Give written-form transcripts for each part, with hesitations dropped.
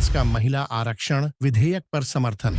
रामदास का महिला आरक्षण विधेयक पर समर्थन।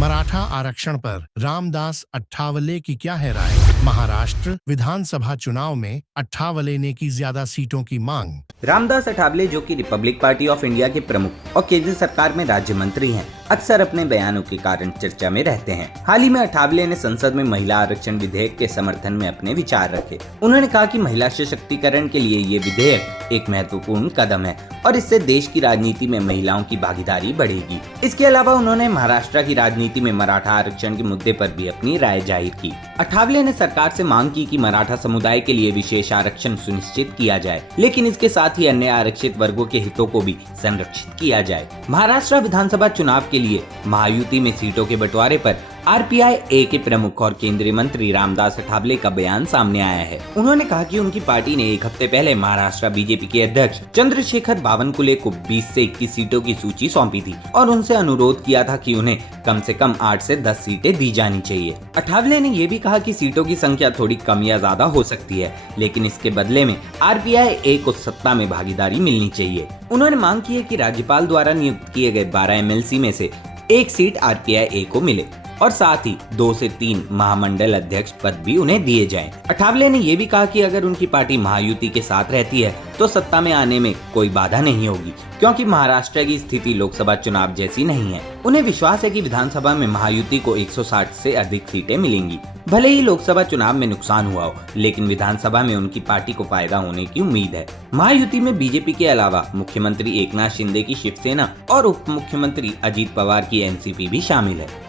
मराठा आरक्षण पर रामदास अट्ठावले की क्या है राय? महाराष्ट्र विधानसभा चुनाव में अट्ठावले ने की ज्यादा सीटों की मांग। रामदास अठावले, जो कि रिपब्लिक पार्टी ऑफ इंडिया के प्रमुख और केंद्र सरकार में राज्य मंत्री हैं, अक्सर अपने बयानों के कारण चर्चा में रहते हैं। हाल ही में अठावले ने संसद में महिला आरक्षण विधेयक के समर्थन में अपने विचार रखे। उन्होंने कहा कि महिला सशक्तिकरण के लिए ये विधेयक एक महत्वपूर्ण कदम है और इससे देश की राजनीति में महिलाओं की भागीदारी बढ़ेगी। इसके अलावा उन्होंने महाराष्ट्र की राजनीति में मराठा आरक्षण के मुद्दे पर भी अपनी राय जाहिर की। अठावले ने सरकार से मांग की कि मराठा समुदाय के लिए विशेष आरक्षण सुनिश्चित किया जाए, लेकिन इसके साथ ही अन्य आरक्षित वर्गों के हितों को भी संरक्षित किया जाए। महाराष्ट्र विधानसभा चुनाव के लिए महायुति में सीटों के बंटवारे पर RPI-A के प्रमुख और केंद्रीय मंत्री रामदास अठावले का बयान सामने आया है। उन्होंने कहा कि उनकी पार्टी ने एक हफ्ते पहले महाराष्ट्र बीजेपी के अध्यक्ष चंद्रशेखर बावनकुले को 20 से 21 सीटों की सूची सौंपी थी और उनसे अनुरोध किया था कि उन्हें कम से कम 8 से 10 सीटें दी जानी चाहिए। अठावले ने यह भी कहा कि सीटों की संख्या थोड़ी कम या ज्यादा हो सकती है, लेकिन इसके बदले में RPI-A को सत्ता में भागीदारी मिलनी चाहिए। उन्होंने मांग की है कि राज्यपाल द्वारा नियुक्त किए गए 12 MLC में से 1 सीट RPI-A को मिले और साथ ही 2 से 3 महामंडल अध्यक्ष पद भी उन्हें दिए जाएं। अठावले ने यह भी कहा कि अगर उनकी पार्टी महायुति के साथ रहती है तो सत्ता में आने में कोई बाधा नहीं होगी, क्योंकि महाराष्ट्र की स्थिति लोकसभा चुनाव जैसी नहीं है। उन्हें विश्वास है कि विधानसभा में महायुति को 160 से अधिक सीटें मिलेंगी। भले ही लोकसभा चुनाव में नुकसान हुआ हो, लेकिन विधानसभा में उनकी पार्टी को फायदा होने की उम्मीद है। महायुति में बीजेपी के अलावा मुख्यमंत्री एकनाथ शिंदे की शिवसेना और उप मुख्यमंत्री अजित पवार की NCP भी शामिल है।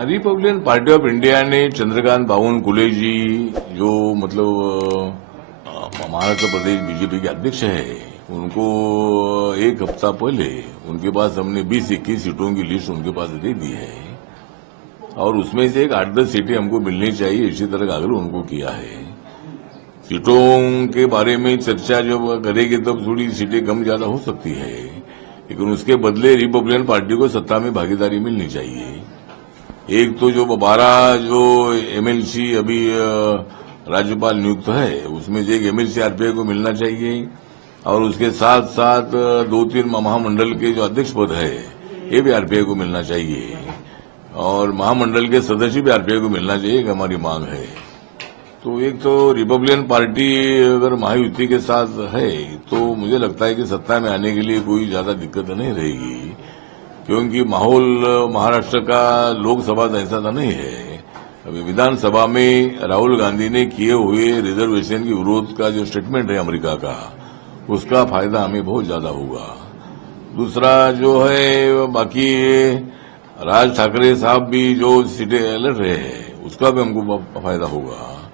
रिपब्लिकन पार्टी ऑफ इंडिया ने चंद्रकांत बावनकुले जी, जो महाराष्ट्र प्रदेश बीजेपी के अध्यक्ष है, उनको एक हफ्ता पहले उनके पास हमने 20-21 सीटों की लिस्ट उनके पास दे दी है और उसमें से एक 8-10 सीटें हमको मिलनी चाहिए, इसी तरह का आग्रह उनको किया है। सीटों के बारे में चर्चा जब करेगी तब थोड़ी सीटें कम ज्यादा हो सकती है, लेकिन उसके बदले रिपब्लिकन पार्टी को सत्ता में भागीदारी मिलनी चाहिए। एक तो जो 12 जो MLC अभी राज्यपाल नियुक्त है, उसमें से एक MLC RPI को मिलना चाहिए और उसके साथ साथ 2-3 महामंडल के जो अध्यक्ष पद है, ये भी RPI को मिलना चाहिए और महामंडल के सदस्य भी RPI को मिलना चाहिए, हमारी मांग है। तो एक तो रिपब्लिकन पार्टी अगर महायुति के साथ है तो मुझे लगता है कि सत्ता में आने के लिए कोई ज्यादा दिक्कत नहीं रहेगी, क्योंकि माहौल महाराष्ट्र का लोकसभा ऐसा था नहीं है। अभी विधानसभा में राहुल गांधी ने किए हुए रिजर्वेशन के विरोध का जो स्टेटमेंट है अमेरिका का, उसका फायदा हमें बहुत ज्यादा होगा। दूसरा जो है, बाकी राज ठाकरे साहब भी जो सीटें लड़ रहे हैं, उसका भी हमको फायदा होगा।